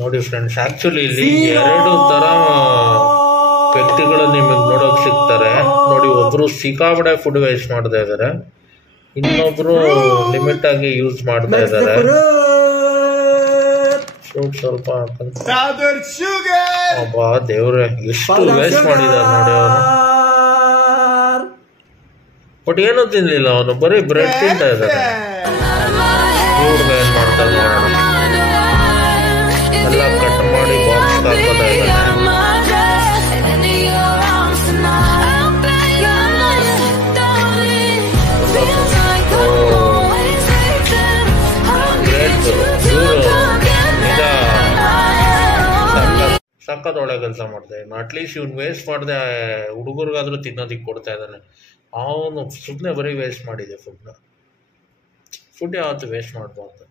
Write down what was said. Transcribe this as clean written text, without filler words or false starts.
ನೋಡಿ friends, actually ಇಲ್ಲಿ ಎರಡು ತರ ವ್ಯಕ್ತಿಗಳು ನಿಮಗೆ ನೋಡೋಕೆ ಸಿಗ್ತಾರೆ. ನೋಡಿ, ಒಬ್ರು ಸಿಕ್ಕಾಪಟ್ಟೆ ಫುಡ್ ವೇಸ್ಟ್ ಮಾಡ್ತಾ ಇದ್ದಾರೆ, ಇನ್ನೊಬ್ರು ಲಿಮಿಟ್ ಆಗಿ ಯೂಸ್ ಮಾಡ್ತಾ ಇದ್ದಾರೆ. ಸ್ವಲ್ಪ ಅಬ್ಬಾ ದೇವ್ರೆ, ಎಷ್ಟು ವೇಸ್ಟ್ ಮಾಡಿದ್ದಾರೆ ನೋಡಿ ಅವನು. ಬಟ್ ಏನೂ ತಿನ್ಲಿಲ್ಲ ಅವನು, ಬರೀ ಬ್ರೆಡ್ ತಿಂತಾ ಇದ್ದಾನೆ. ಇವ್ರಿಗೆ ಏನ್ ಮಾಡ್ತಾರೆ ನೋಡೋಣ. ಎಲ್ಲ ಕಟ್ ಮಾಡಿ ಬಾಕ್ಸ್ ಹಾಕೋತಾ ಇದ್ದಾನೆ. ಸಕ್ಕತ್ ಒಳ್ಳೆ ಕೆಲಸ ಮಾಡ್ತಾ ಇದ್ದಾನೆ. ಅಟ್ಲೀಸ್ಟ್ ಇವ್ನು ವೇಸ್ಟ್ ಮಾಡದೆ ಹುಡುಗರಿಗಾದ್ರೂ ತಿನ್ನೋದಿಕ್ಕೆ ಕೊಡ್ತಾ ಇದ್ದಾನೆ. ಅವನು ಸುಮ್ಮನೆ ಬರೀ ವೇಸ್ಟ್ ಮಾಡಿದೆ ಫುಡ್ ಯಾವತ್ತು ವೇಸ್ಟ್ ಮಾಡಬಾರ್ದು.